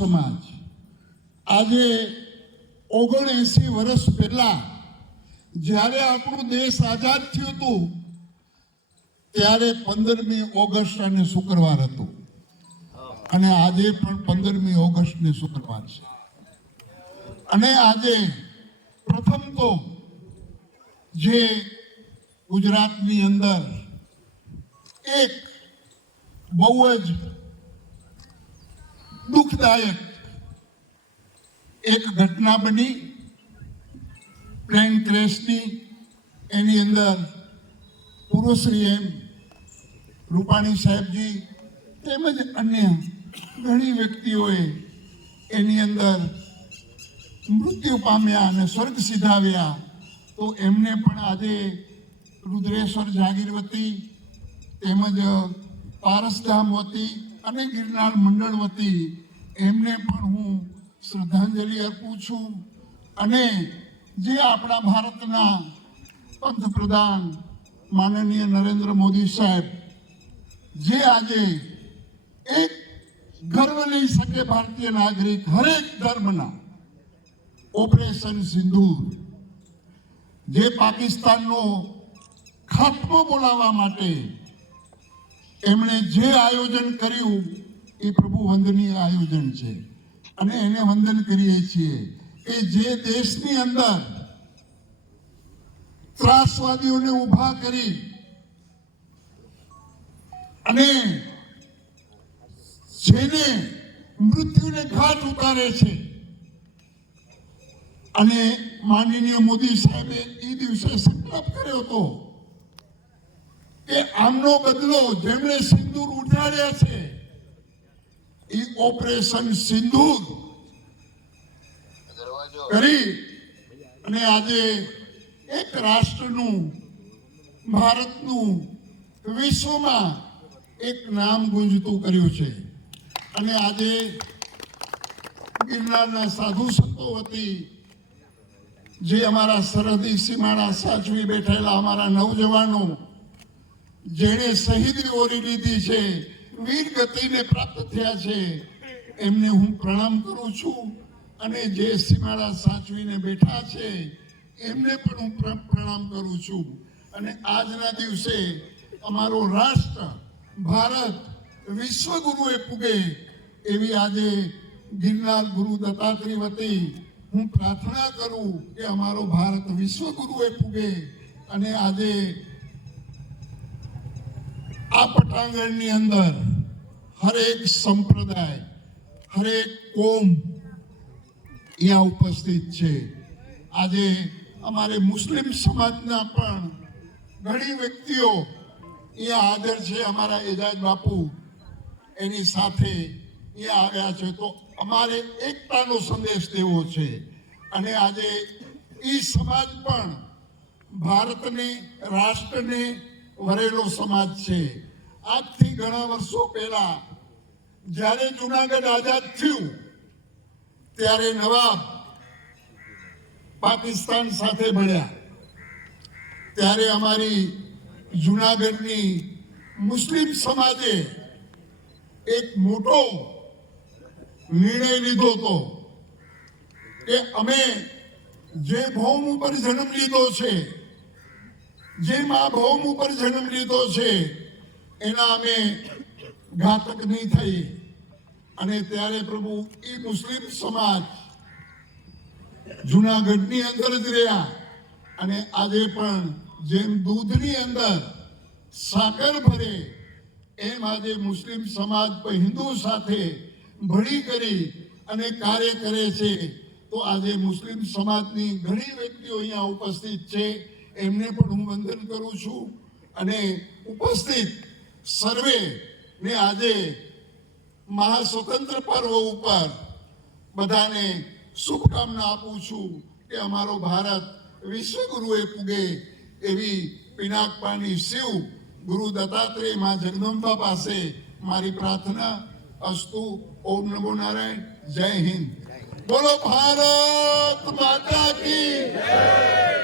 સમાજ. આજે ઓગણએંસી વર્ષ પહેલા જ્યારે આપણું દેશ આઝાદ થયું હતું, ત્યારે પંદરમી ઓગસ્ટ અને શુક્રવાર હતું. અને આજે પણ પંદરમી ઓગસ્ટ ને શુક્રવાર છે. અને આજે પ્રથમ તો જે ગુજરાતની અંદર એક બહુ જ દુઃખદાયક એક ઘટના બની. પ્લેન ક્રેશની, એની અંદર પૂર્વશ્રી એમ રૂપાણી સાહેબજી તેમજ અન્ય ઘણી વ્યક્તિઓએ એની અંદર મૃત્યુ પામ્યા અને સ્વર્ગ સિધાવ્યા. તો એમને પણ આજે રુદ્રેશ્વર જાગીર વતી તેમજ પારસધામ વતી અને ગિરનાર મંડળ વતી એમને પણ હું શ્રદ્ધાંજલિ અર્પું છું અને જે આપણા ભારતના પંતપ્રધાન માનનીય નરેન્દ્ર મોદી સાહેબ, જે આજે એક ગર્વ લઈ શકે ભારતીય નાગરિક હરેક ધર્મના, ઓપરેશન સિંધુર જે પાકિસ્તાનનો ખાત્મો બોલાવવા માટે એમણે જે આયોજન કર્યું એ પ્રભુ વંદનીય આયોજન છે. અને એને વંદન કરીએ છીએ કે જે દેશની અંદર ત્રાસવાદીઓને ઊભા કરી અને જેને મૃત્યુને ઘાટ ઉતારે છે. અને માનનીય મોદી સાહેબે એ દિવસે સંકલ્પ કર્યો હતો કે આમનો બદલો જેમણે સિંદૂર ઉઠાડ્યા છે એ ઓપરેશન સિંદૂર કરી અને આજે એક રાષ્ટ્રનું ભારતનું વિશ્વમાં એક નામ ગુંજતું કર્યું છે. અને આજે ગિરનારના સાધુ સંતો વતી જે અમારા સરહદી સીમાડા સાચવી બેઠેલા અમારા નવજવાનો જેણે શહીદી ઓરી લીધી છે, વીર ગતિને પ્રાપ્ત થયા છે, એમને હું પ્રણામ કરું છું અને જે સીમાડા સાચવીને બેઠા છે, એમને પણ હું પ્ર- પ્રણામ કરું છું. અને આજના દિવસે અમારો રાષ્ટ્ર, ભારત, વિશ્વગુરુએ પૂગે એવી આજે ગિરનાર ગુરુ દત્તાત્રી વતી હું પ્રાર્થના કરું કે અમારો ભારત વિશ્વગુરુએ પૂગે અને આજે આ પટાંગણની અંદર હરેક સંપ્રદાય, હરેક કોમ અહીંયા ઉપસ્થિત છે. આજે અમારે મુસ્લિમ સમાજના પણ ઘણી વ્યક્તિઓ અહીંયા હાજર છે, અમારા એજાજ બાપુ એની સાથે અહીંયા આવ્યા છે. તો અમારે એકતાનો સંદેશ દેવો છે. અને આજે એ સમાજ પણ ભારતને, રાષ્ટ્રને વરેલો સમાજ છે. આજથી ઘણા વર્ષો પહેલા જ્યારે જુનાગઢ આઝાદ થયું, ત્યારે નવાબ પાકિસ્તાન સાથે ભળ્યા ત્યારે અમારી જુનાગઢની મુસ્લિમ સમાજે એક મોટો નિર્ણય લીધો હતો કે અમે જે ભૌમ ઉપર જન્મ લીધો છે જે મા ભૌમ ઉપર જન્મ લીધો છે, એના અમે ઘાતક નહીં થઈ. અને ત્યારે પ્રભુ એ મુસ્લિમ સમાજ જુનાગઢની અંદર જ રહ્યા. અને આજે પણ જેમ દૂધની અંદર સાકર ભરે, એમ આજે મુસ્લિમ સમાજ હિન્દુ સાથે ભળી કરી અને કાર્ય કરે છે. તો આજે મુસ્લિમ સમાજની ઘણી વ્યક્તિઓ અહીંયા ઉપસ્થિત છે. એમને પણ હું વંદન કરું છું અને ઉપસ્થિત સર્વે ને આજે મહાસ્વતંત્ર પર્વ ઉપર બધાને શુભકામના આપું છું કે અમારો ભારત વિશ્વગુરુએ પૂગે એવી પિનાકપાની શિવ ગુરુ દત્તાત્રેય મા જગદંબા પાસે મારી પ્રાર્થના અસ્તુ. ઓમ નમો નારાયણ. જય હિન્દ. બોલો ભારત માતા કી